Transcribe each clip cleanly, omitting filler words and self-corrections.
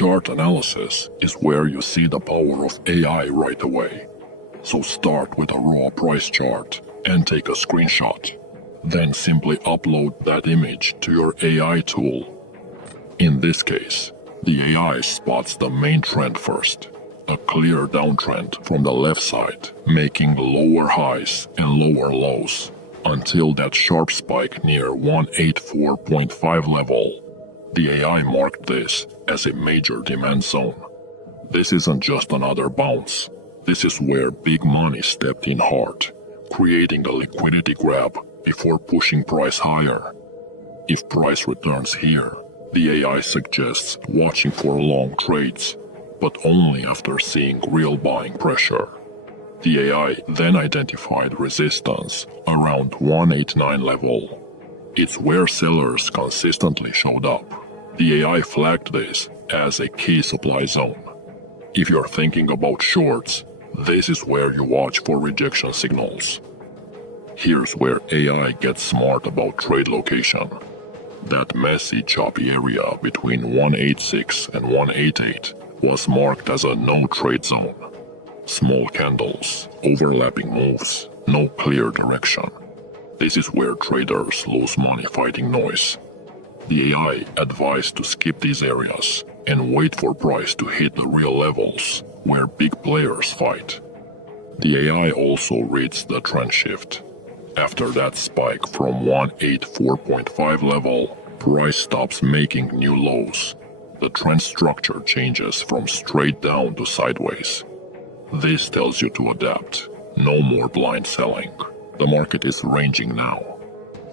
Chart analysis is where you see the power of AI right away. So start with a raw price chart and take a screenshot. Then simply upload that image to your AI tool. In this case, the AI spots the main trend first, a clear downtrend from the left side, making lower highs and lower lows, until that sharp spike near 184.5 level. The AI marked this as a major demand zone. This isn't just another bounce. This is where big money stepped in hard, creating a liquidity grab before pushing price higher. If price returns here, the AI suggests watching for long trades, but only after seeing real buying pressure. The AI then identified resistance around 189 level. It's where sellers consistently showed up. The AI flagged this as a key supply zone. If you're thinking about shorts, this is where you watch for rejection signals. Here's where AI gets smart about trade location. That messy, choppy area between 186 and 188 was marked as a no trade zone. Small candles, overlapping moves, no clear direction. This is where traders lose money fighting noise. The AI advised to skip these areas and wait for price to hit the real levels where big players fight. The AI also reads the trend shift. After that spike from 184.5 level, price stops making new lows. The trend structure changes from straight down to sideways. This tells you to adapt. No more blind selling. The market is ranging now.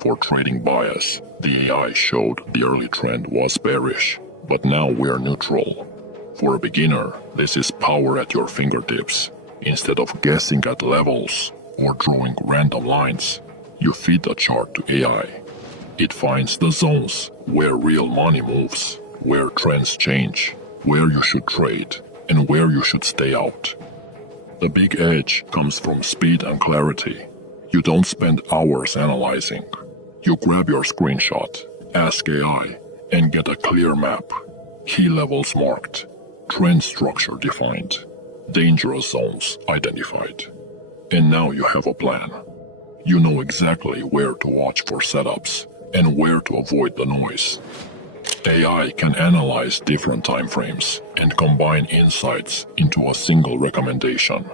For trading bias, the AI showed the early trend was bearish, but now we're neutral. For a beginner, this is power at your fingertips. Instead of guessing at levels or drawing random lines, you feed the chart to AI. It finds the zones where real money moves, where trends change, where you should trade, and where you should stay out. The big edge comes from speed and clarity. You don't spend hours analyzing. You grab your screenshot, ask AI, and get a clear map. Key levels marked, trend structure defined, dangerous zones identified. And now you have a plan. You know exactly where to watch for setups and where to avoid the noise. AI can analyze different time frames and combine insights into a single recommendation.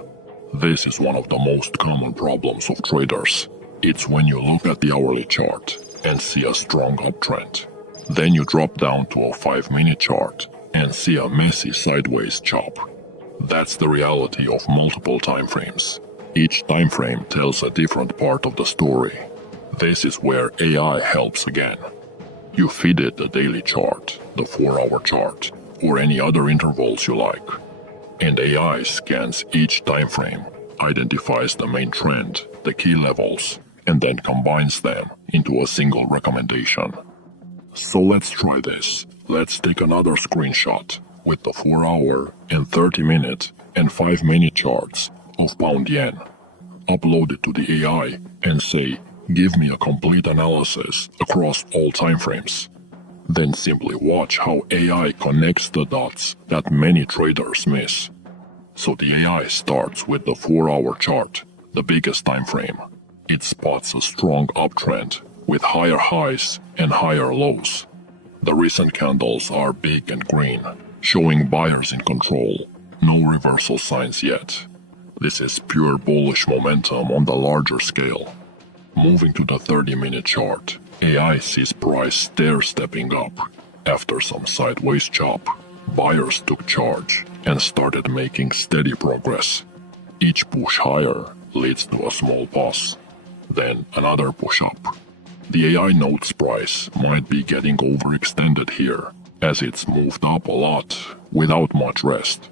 This is one of the most common problems of traders. It's when you look at the hourly chart and see a strong uptrend. Then you drop down to a 5-minute chart and see a messy sideways chop. That's the reality of multiple time frames. Each time frame tells a different part of the story. This is where AI helps again. You feed it the daily chart, the 4-hour chart, or any other intervals you like. And AI scans each time frame, identifies the main trend, the key levels, and then combines them into a single recommendation. So let's try this. Let's take another screenshot with the 4-hour and 30-minute and 5-minute charts of pound yen. Upload it to the AI and say, give me a complete analysis across all time frames. Then simply watch how AI connects the dots that many traders miss. So the AI starts with the 4-hour chart, the biggest time frame. It spots a strong uptrend with higher highs and higher lows. The recent candles are big and green, showing buyers in control. No reversal signs yet. This is pure bullish momentum on the larger scale. Moving to the 30-minute chart, AI sees price stair-stepping up. After some sideways chop, buyers took charge and started making steady progress. Each push higher leads to a small pause, then another push up. The AI notes price might be getting overextended here, as it's moved up a lot without much rest.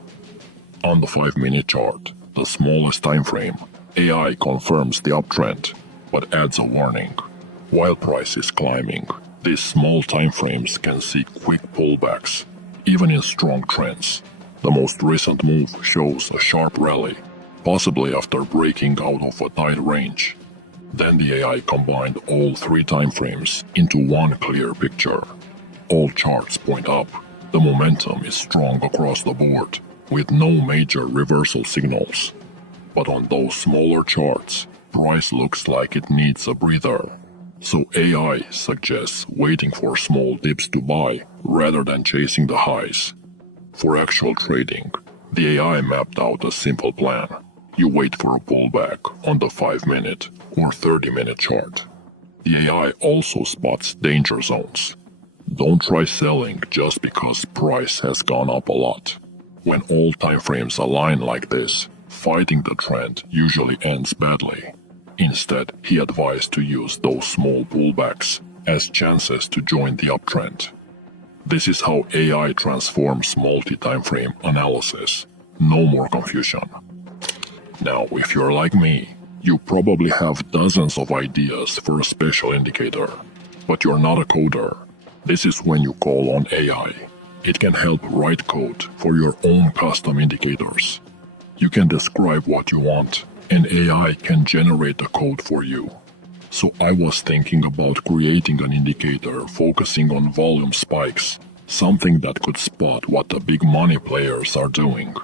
On the 5-minute chart, the smallest time frame, AI confirms the uptrend, but adds a warning. While price is climbing, these small time frames can see quick pullbacks, even in strong trends. The most recent move shows a sharp rally, possibly after breaking out of a tight range. Then the AI combined all 3 time frames into one clear picture. All charts point up, The momentum is strong across the board, with no major reversal signals. But on those smaller charts, price looks like it needs a breather. So AI suggests waiting for small dips to buy rather than chasing the highs. For actual trading, the AI mapped out a simple plan. You wait for a pullback on the 5-minute or 30-minute chart. The AI also spots danger zones. Don't try selling just because price has gone up a lot. When all time frames align like this, fighting the trend usually ends badly. Instead, he advised to use those small pullbacks as chances to join the uptrend. This is how AI transforms multi-time frame analysis. No more confusion. Now, if you're like me, you probably have dozens of ideas for a special indicator, but you're not a coder. This is when you call on AI. It can help write code for your own custom indicators. You can describe what you want, and AI can generate the code for you. So I was thinking about creating an indicator focusing on volume spikes, something that could spot what the big money players are doing.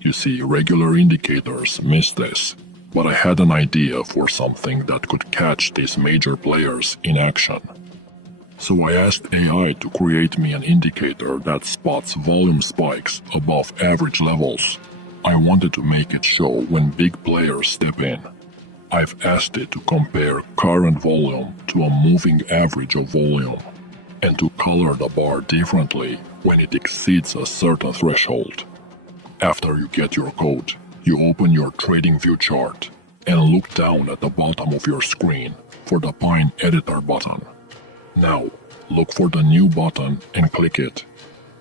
You see, regular indicators miss this, but I had an idea for something that could catch these major players in action. So I asked AI to create me an indicator that spots volume spikes above average levels. I wanted to make it show when big players step in. I've asked it to compare current volume to a moving average of volume, and to color the bar differently when it exceeds a certain threshold. After you get your code, you open your TradingView chart and look down at the bottom of your screen for the Pine Editor button. Now, look for the New button and click it.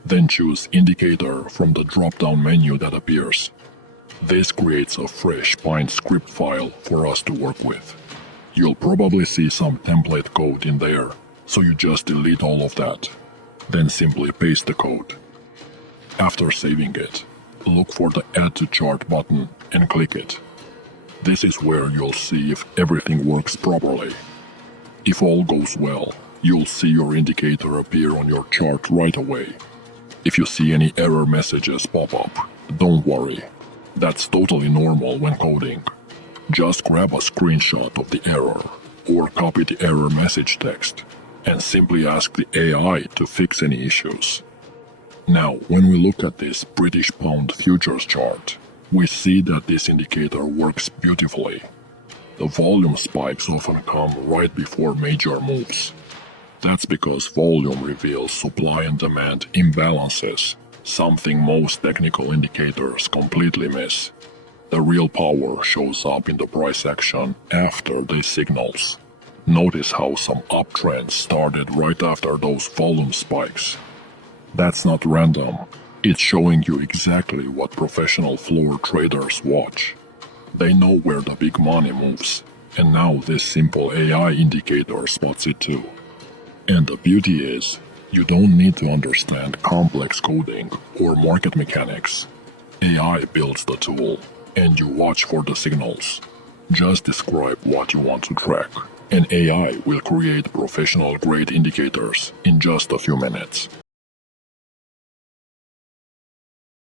Then choose Indicator from the drop-down menu that appears. This creates a fresh Pine script file for us to work with. You'll probably see some template code in there, so you just delete all of that. Then simply paste the code. After saving it, look for the Add to Chart button and click it. This is where you'll see if everything works properly. If all goes well, you'll see your indicator appear on your chart right away. If you see any error messages pop up, don't worry. That's totally normal when coding. Just grab a screenshot of the error, or copy the error message text, and simply ask the AI to fix any issues. Now, when we look at this British Pound futures chart, we see that this indicator works beautifully. The volume spikes often come right before major moves. That's because volume reveals supply and demand imbalances, something most technical indicators completely miss. The real power shows up in the price action after these signals. Notice how some uptrends started right after those volume spikes. That's not random. It's showing you exactly what professional floor traders watch. They know where the big money moves, and now this simple AI indicator spots it too. And the beauty is, you don't need to understand complex coding or market mechanics. AI builds the tool, and you watch for the signals. Just describe what you want to track, and AI will create professional-grade indicators in just a few minutes.